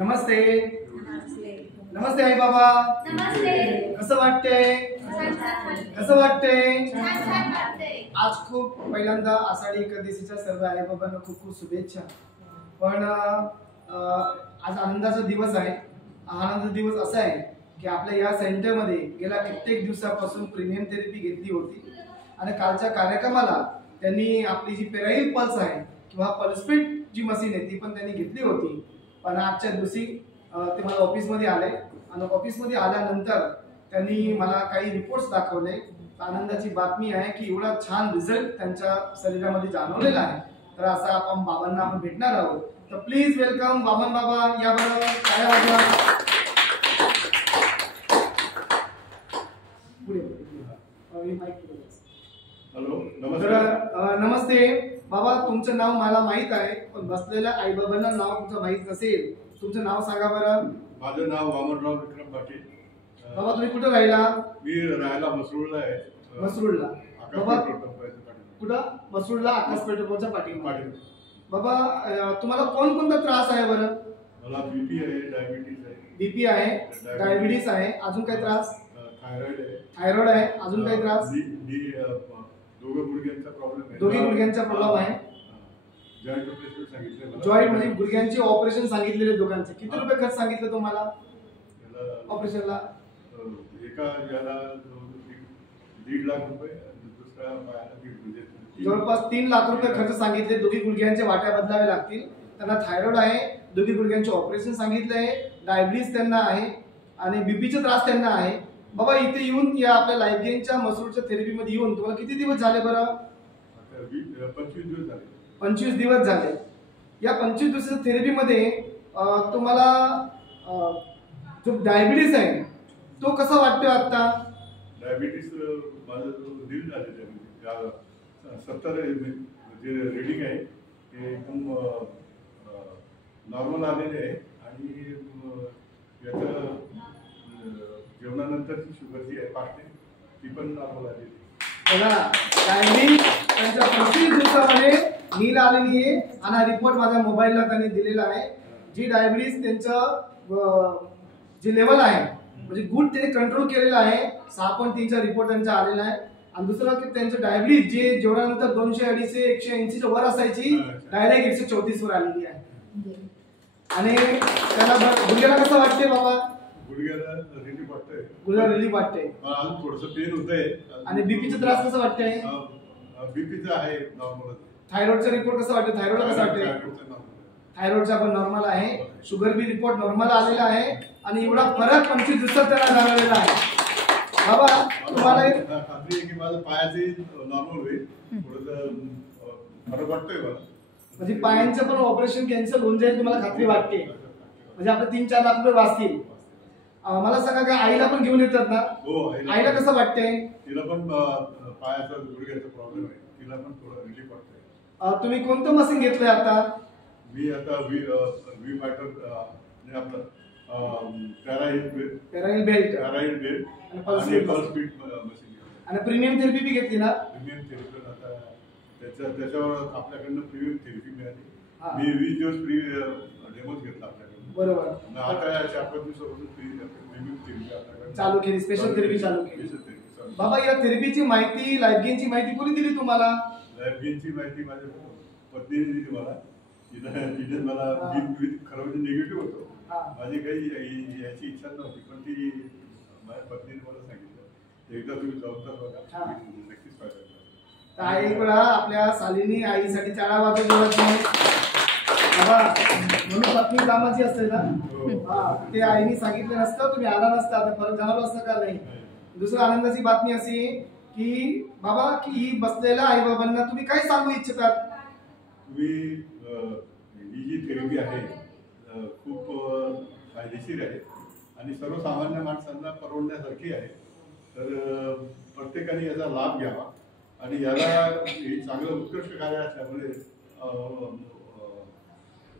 नमस्ते. नमस्ते आई बाबा. नमस्ते. कसं वाटतंय? कसं वाटतंय? आज खूप पहिल्यांदा आषाढी एकादशीच्या सर्व आई बाबांना खूप खूप शुभेच्छा. पण आज आनंदाचा दिवस आहे. आनंदाचा दिवस असा आहे की आपल्या या सेंटरमध्ये गेल्या कित्येक दिवसापासून प्रीमियम थेरपी घेतली होती आणि कालच्या कार्यक्रमाला त्यांनी आपली जी पेराईल पल्स आहे किंवा पल्सपेट जी मशीन आहे ती पण त्यांनी घेतली होती. पण आजच्या दिवशी ते मला ऑफिसमध्ये आले आणि ऑफिसमध्ये आल्यानंतर त्यांनी मला काही रिपोर्ट्स दाखवले. आनंदाची बातमी आहे की एवढा छान रिझल्ट त्यांच्या शरीरामध्ये जाणवलेला आहे. तर असं आपण बाबांना आपण भेटणार आहोत. तर प्लीज वेलकम बाबन बाबा. या बरोबर काय वाजवा. हॅलो. नमस्कार. नमस्ते बाबा. तुमचं नाव मला माहित आहे पण बसलेल्या आई बाबांना नाव तुमचं माहित नसेल. तुमचं नाव सांगा बरं. माझं नाव वामनराव विक्रम पाटील. बाबा तुम्ही कुठे राहिला? मी राहायला मसरूळला आहे. मसरूळला. बाबा आकाश कुठं? मसरूळला आकाश पेट्रोलच्या पाठीमागे. पाटील. बाबा तुम्हाला कोणकोणता त्रास आहे बरं? मला बीपी आहे, डायबिटीज आहे. बीपी आहे, डायबिटीस आहे, अजून काही त्रास? थायरॉइड आहे. थायरॉइड आहे, अजून काही त्रास? दोघं गुडघ्यांचा प्रॉब्लेम आहे. दोघी गुडघ्यांचा प्रॉब्लेम आहे. जॉईंट ऑपरेशन सांगितलं मला. जॉईंट म्हणजे गुडघ्यांची ऑपरेशन सांगितलेले दोघांचे. किती रुपये खर्च सांगितलं तुम्हाला ऑपरेशनला? एका याला 1.5 लाख रुपये, दुसऱ्या पायाला 1.5 म्हणजे जवळपास 3 लाख रुपये खर्च सांगितले. दोघी गुडघ्यांचे वाट्या बदलावे लागतील. त्यांना थायरॉइड आहे, दोघी गुडघ्यांचे ऑपरेशन सांगितले आहे, डायबिटीस त्यांना आहे आणि बीपीचा त्रास त्यांना आहे. बाबा इथे येऊन या आपल्या लाईफ गेनच्या मसरूळच्या थेरपीमध्ये येऊन तुम्हाला किती दिवस झाले बरं? 25 दिवस झाले. 25 दिवस झाले. या 25 दिवसाच्या थेरपीमध्ये तुम्हाला जो डायबिटीस आहे तो कसा वाटतोय आता? डायबिटीस माझं रील झालेलं आहे. 70 जे रिडिंग आहे ते एकदम नॉर्मल आलेले आहे आणि याचं जेवणानंतरची शुगर जी आहे 5 ती पण नॉर्मल आलेली आहे. बघा डायबिटीस त्यांच्या 25 दिवसामध्ये नील आलेली आहे आणि हा रिपोर्ट माझ्या मोबाईलला त्यांनी दिलेला आहे. जी डायबिटीस त्यांचं जे लेवल आहे म्हणजे गुड त्यांनी कंट्रोल केलेला आहे. 6.3चा रिपोर्ट त्यांचा आलेला आहे. आणि दुसरं की त्यांचं डायबिटीस जे जेवणानंतर 200, 250, 180च्या वर असायची डायरेक्ट 134 वर आलेली आहे. आणि त्याला गुडघ्याला कसं वाटते बाबा? गुडघ्याला रिलीफ वाटतंय. गुडघ्याला रिलीफ वाटते. अजून थोडंसं पेन होतंय. आणि बीपीचा त्रास कसा वाटतंय? बीपीचा आहे नॉर्मल. थायरॉइडचा रिपोर्ट कसा वाटते? थायरॉइड कसं वाटते? थायरॉइडचा पण नॉर्मल आहे. शुगर बी रिपोर्ट नॉर्मल आलेला आहे आणि एवढा फरक 25 दिवसात त्याला जाणवलेला आहे. बाबा तुम्हाला खात्री आहे की माझं पायाचे नॉर्मल होईल. थोडंसं फरक वाटतोय मला. म्हणजे पायांचं पण ऑपरेशन कॅन्सल होऊन जाईल तुम्हाला खात्री वाटते? म्हणजे आपले 3-4 लाख रुपये वाचतील. मला सांगा का आईला पण घेऊन येतात ना? हो. आईला कसं वाटतंय? तिला पण पायाचा गुडघ्याचा प्रॉब्लेम आहे. तिला पण थोडं रिलीफ वाटतंय. तुम्ही कोणतं मशीन घेतलंय आता? मी आता व्ही मॅटर आपलं पॅराईल बेल्ट आणि पल्स पल्स बीट मशीन आणि प्रीमियम थेरपी बी घेतली ना? प्रीमियम थेरपी आता त्याच्यावर आपल्याकडनं प्रीमियम थेरपी मिळाली. हा. मी 20 दिवस फ्री डेमोज घेतला आपल्याकडून. बरोबर. आता 4-5 दिवसापासून प्रीमियम थेरपी आपल्याकडे चालू केली. स्पेशल थेरपी चालू केली. स्पेशल थेरपी चालू. बाबा या थेरपीची माहिती, लाईफ गेनची माहिती कोणी दिली तुम्हाला? लाईफ गेनची माहिती माझ्या पत्नीने दिली मला. तिने मला खरं म्हणजे निगेटिव्ह होतो. माझी काही याची इच्छा नव्हती पण ती माझ्या पत्नीने मला सांगितलं एकदा तुम्ही जाऊन तर बघा, नक्कीच फायदा. आई वेळा आपल्या सालीनी आईसाठी 4 वाजता बाबा म्हणून पत्नी कामाची असते ना. ते आईने सांगितलं नसतं तुम्ही आला नसता तर फरक जाणवलं असतं का नाही? दुसरी आनंदाची बातमी अशी की बाबा की ही बसलेल्या आई बाबांना तुम्ही काय सांगू इच्छितात? तुम्ही ही जी थेरपी आहे खूप फायदेशीर आहे आणि सर्वसामान्य माणसांना परवडण्यासारखी आहे. तर प्रत्येकाने याचा लाभ घ्यावा आणि याला हे चांगलं उत्कृष्ट कार्य असल्यामुळे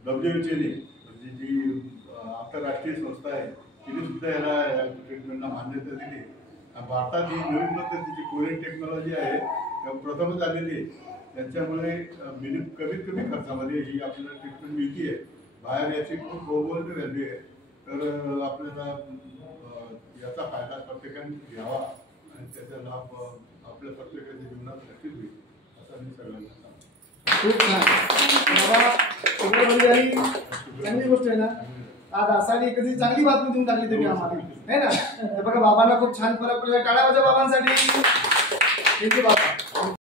WHOने म्हणजे जी आंतरराष्ट्रीय संस्था आहे तिने सुद्धा याला ट्रीटमेंटला मान्यता दिली. भारतात ही नवीन पद्धतीची कोरियन टेक्नॉलॉजी आहे प्रथमच आलेली आहे. त्याच्यामुळे कमीत कमी खर्चामध्ये ही आपल्याला ट्रीटमेंट मिळते आहे. बाहेर याची खूप बहुमूल्य व्हॅल्यू आहे. तर आपल्याला याचा फायदा प्रत्येकाने घ्यावा आणि त्याचा लाभ आपल्या प्रत्येकाच्या जीवनात नक्कीच होईल असं मी सगळ्यांना सांगतो. खूप छान बाबा. सगळं झाली चांगली गोष्ट आहे ना. आज आषाढी कधी चांगली बातमी देऊन टाकली तुम्ही आम्हाला, है ना. तर बघा बाबांना खूप छान फरक पडला. टाळ्या वाजवा बाबांसाठी. बाबा